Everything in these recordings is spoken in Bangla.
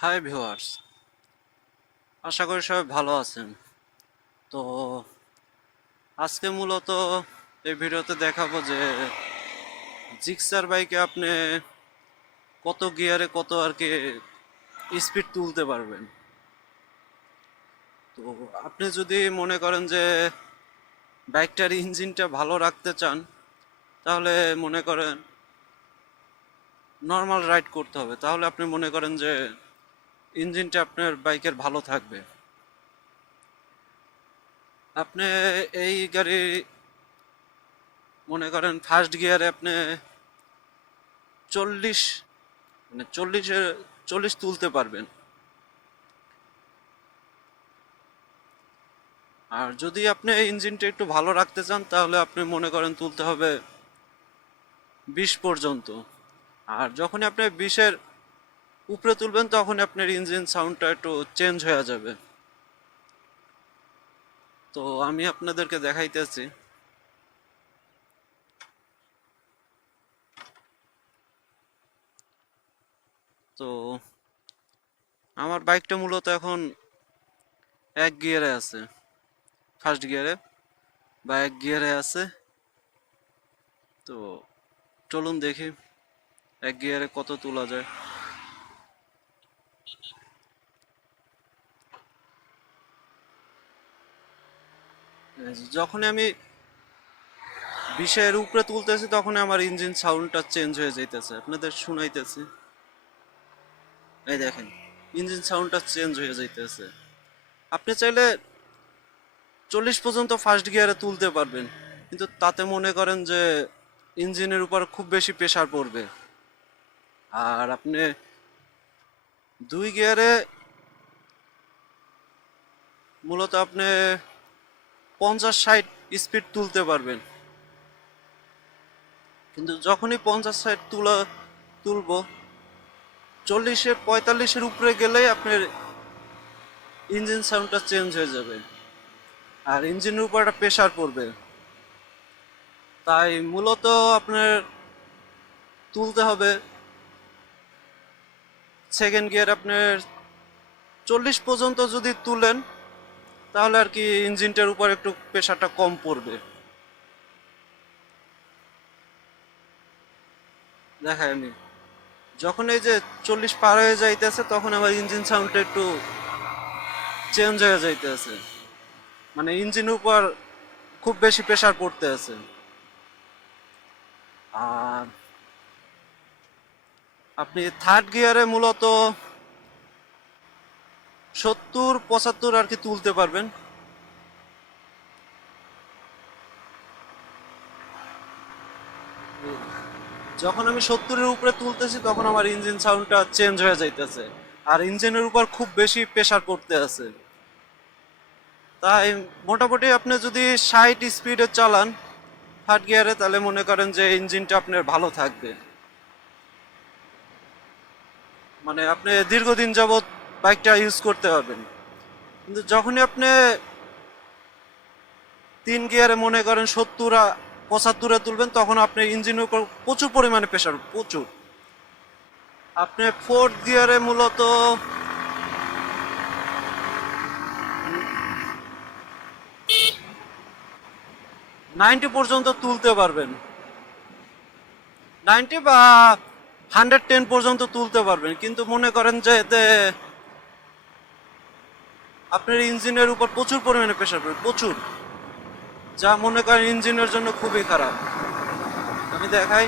হাই ভিউয়ার্স, আশা করি সবাই ভালো আছেন। তো আজকে মূলত এই ভিডিওতে দেখাবো যে জিক্সার বাইকে আপনি কত গিয়ারে কত আর কি স্পিড তুলতে পারবেন। তো আপনি যদি মনে করেন যে বাইকটার ইঞ্জিনটা ভালো রাখতে চান, তাহলে মনে করেন নর্মাল রাইড করতে হবে। তাহলে আপনি মনে করেন যে ইঞ্জিনটা আপনার বাইকের ভালো থাকবে। আপনি এই গাড়ি মনে করেন ফার্স্ট গিয়ারে আপনি 40 মানে 40 তুলতে পারবেন। আর যদি আপনি ইঞ্জিনটা একটু ভালো রাখতে চান, তাহলে আপনি মনে করেন তুলতে হবে 20 পর্যন্ত। আর যখন আপনি 20-এর উপরে তুলবেন, তখন আপনার ইঞ্জিন সাউন্ডটা একটু চেঞ্জ হয়ে যাবে। তো আমি আপনাদেরকে দেখাইতেছি। তো আমার বাইকটা মূলত এখন এক গিয়ারে আছে, ফার্স্ট গিয়ারে বা এক গিয়ারে আছে। তো চলুন দেখি এক গিয়ারে কত তোলা যায়। যখন আমি 20-এর উপরে তুলতেছি, তখন আমার ইঞ্জিন সাউন্ডটা চেঞ্জ হয়ে যাইতেছে, আপনাদের শুনাইতেছি। এই দেখেন, ইঞ্জিন সাউন্ডটা চেঞ্জ হয়ে যাইতেছে। আপনি চাইলে 40 পর্যন্ত ফার্স্ট গিয়ারে তুলতে পারবেন, কিন্তু তাতে মনে করেন যে ইঞ্জিনের উপর খুব বেশি প্রেসার পড়বে। আর আপনি 2 গিয়ারে মূলত আপনি 50-60 স্পিড তুলতে পারবেন। কিন্তু যখনই 50-60 তুলবো, 40-45-এর উপরে গেলেই আপনার ইঞ্জিন সাউন্ডটা চেঞ্জ হয়ে যাবে, আর ইঞ্জিনের উপর একটা প্রেসার পড়বে। তাই মূলত আপনার তুলতে হবে সেকেন্ড গিয়ার। আপনার 40 পর্যন্ত যদি তুলেন, তাহলে আর কি ইঞ্জিনটার উপর একটু প্রেসারটা কম পড়বে। দেখাই আমি, যখন এই যে 40 পার হয়ে যাইতেছে, তখন আমার ইঞ্জিন সাউন্ডটা একটু চেঞ্জ হয়ে যাইতেছে, মানে ইঞ্জিনের উপর খুব বেশি প্রেসার পড়তে আছে। আর আপনি থার্ড গিয়ারে মূলত 70-75 আর কি তুলতে পারবেন। যখন আমি 70-এর উপরে তুলতেছি, তখন আমার ইঞ্জিন সাউন্ডটা চেঞ্জ হয়ে যাইতেছে, আর ইঞ্জিনের উপর খুব বেশি প্রেসার পড়তে আছে। তাই মোটামুটি আপনি যদি 60 স্পিডে চালান থার্ড গিয়ারে, তাহলে মনে করেন যে ইঞ্জিনটা আপনার ভালো থাকবে, মানে আপনি দীর্ঘদিন যাবৎ বাইকটা ইউজ করতে পারবেন। কিন্তু যখনই আপনি 3 গিয়ারে মনে করেন 70-75-এ তুলবেন, তখন আপনার ইঞ্জিনের উপর প্রচুর পরিমাণে প্রেসার, প্রচুর। আপনি ফোর্থ গিয়ারে মূলত 90 পর্যন্ত তুলতে পারবেন, 90 বা 110 পর্যন্ত তুলতে পারবেন। কিন্তু মনে করেন যে এতে আপনার ইঞ্জিনের উপর প্রচুর পরিমাণে প্রেসার পড়বে, প্রচুর, যা মনে করেন ইঞ্জিনের জন্য খুবই খারাপ। আমি দেখাই,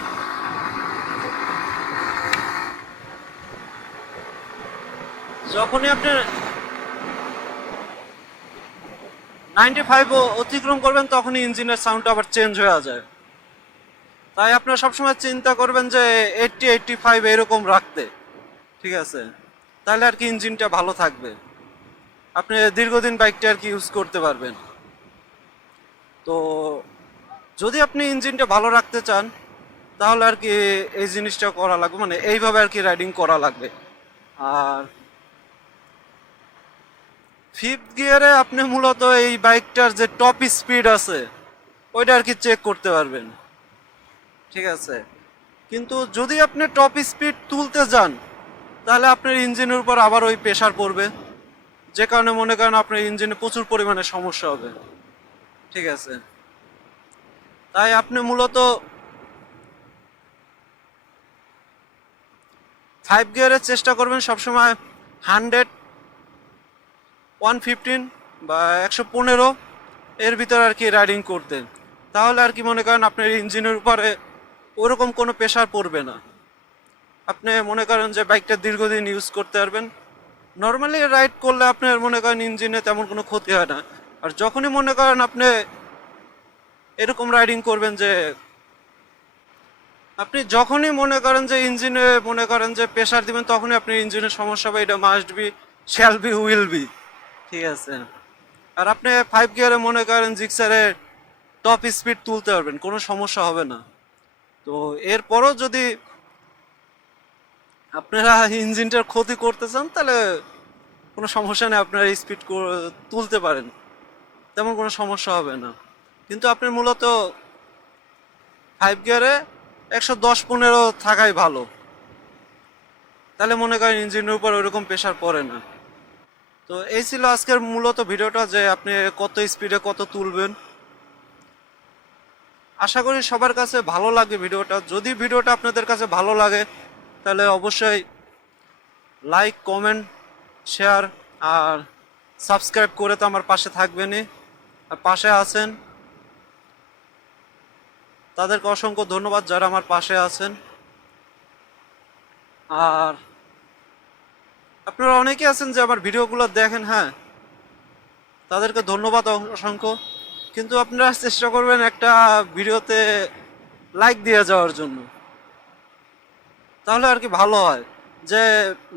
যখনই আপনি 95 অতিক্রম করবেন, তখনই ইঞ্জিনের সাউন্ড আবার চেঞ্জ হয়ে যায়। তাই আপনারা সবসময় চিন্তা করবেন যে 80-85 এরকম রাখতে, ঠিক আছে? তাহলে আর কি ইঞ্জিনটা ভালো থাকবে, আপনি দীর্ঘদিন বাইকটা আর কি ইউজ করতে পারবেন। তো যদি আপনি ইঞ্জিনটা ভালো রাখতে চান, তাহলে আর কি এই জিনিসটা করা লাগবে, মানে এইভাবে আর কি রাইডিং করা লাগবে। আর ফিফথ গিয়ারে আপনি মূলত এই বাইকটার যে টপ স্পিড আছে, ওইটা আর কি চেক করতে পারবেন, ঠিক আছে? কিন্তু যদি আপনি টপ স্পিড তুলতে যান, তাহলে আপনার ইঞ্জিনের উপর আবার ওই প্রেশার পড়বে, যে কারণে মনে করেন আপনার ইঞ্জিনে প্রচুর পরিমাণে সমস্যা হবে। ঠিক আছে, তাই আপনি মূলত 5 গিয়ারের চেষ্টা করবেন সবসময় 100, 115 বা 115 এর ভিতরে আর কি রাইডিং করতে। তাহলে আর কি মনে করেন আপনার ইঞ্জিনের উপরে ওরকম কোনো প্রেশার পড়বে না। আপনি মনে করেন যে বাইকটা দীর্ঘদিন ইউজ করতে পারবেন। নর্মালি রাইড করলে আপনার মনে করেন ইঞ্জিনে তেমন কোনো ক্ষতি হয় না। আর যখনই মনে করেন আপনি এরকম রাইডিং করবেন যে আপনি যখনই মনে করেন যে ইঞ্জিনে মনে করেন যে প্রেশার দিবেন, তখনই আপনি ইঞ্জিনের সমস্যা হবে। এটা must be, shall be, will be. ঠিক আছে, আর আপনি 5 গিয়ারে মনে করেন জিক্সারে টপ স্পিড তুলতে পারবেন, কোনো সমস্যা হবে না। তো এরপরও যদি আপনারা ইঞ্জিনটার ক্ষতি করতে চান, তাহলে কোনো সমস্যা নেই, আপনারা স্পিড তুলতে পারেন, তেমন কোনো সমস্যা হবে না। কিন্তু আপনি মূলত 5 গিয়ারে 110-15 থাকাই ভালো, তাহলে মনে করেন ইঞ্জিনের উপর ওইরকম প্রেশার পড়ে না। তো এই ছিল আজকের মূলত ভিডিওটা, যে আপনি কত স্পিডে কত তুলবেন। আশা করি সবার কাছে ভালো লাগে ভিডিওটা। যদি ভিডিওটা আপনাদের কাছে ভালো লাগে, তাহলে অবশ্যই লাইক, কমেন্ট, শেয়ার আর সাবস্ক্রাইব করে তো আমার পাশে থাকবেনই। আর পাশে আছেন তাদেরকে অসংখ্য ধন্যবাদ, যারা আমার পাশে আছেন। আর আপনারা অনেকেই আছেন যে আমার ভিডিওগুলো দেখেন, হ্যাঁ, তাদেরকে ধন্যবাদ অসংখ্য। কিন্তু আপনারা চেষ্টা করবেন একটা ভিডিওতে লাইক দিয়ে যাওয়ার জন্য, তাহলে আর কি ভালো হয়। যে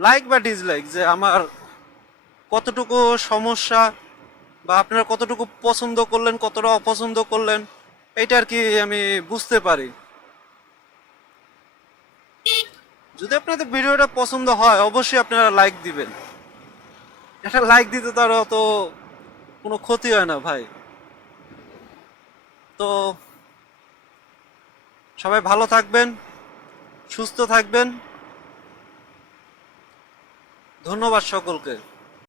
লাইক বা ডিসলাইক, যে আমার কতটুকু সমস্যা বা আপনারা কতটুকু পছন্দ করলেন, কতটা অপছন্দ করলেন, এইটা আর কি আমি বুঝতে পারি। যদি আপনাদের ভিডিওটা পছন্দ হয়, অবশ্যই আপনারা লাইক দিবেন। একটা লাইক দিতে তার অত কোনো ক্ষতি হয় না ভাই। তো সবাই ভালো থাকবেন, সুস্থ থাকবেন। ধন্যবাদ সকলকে।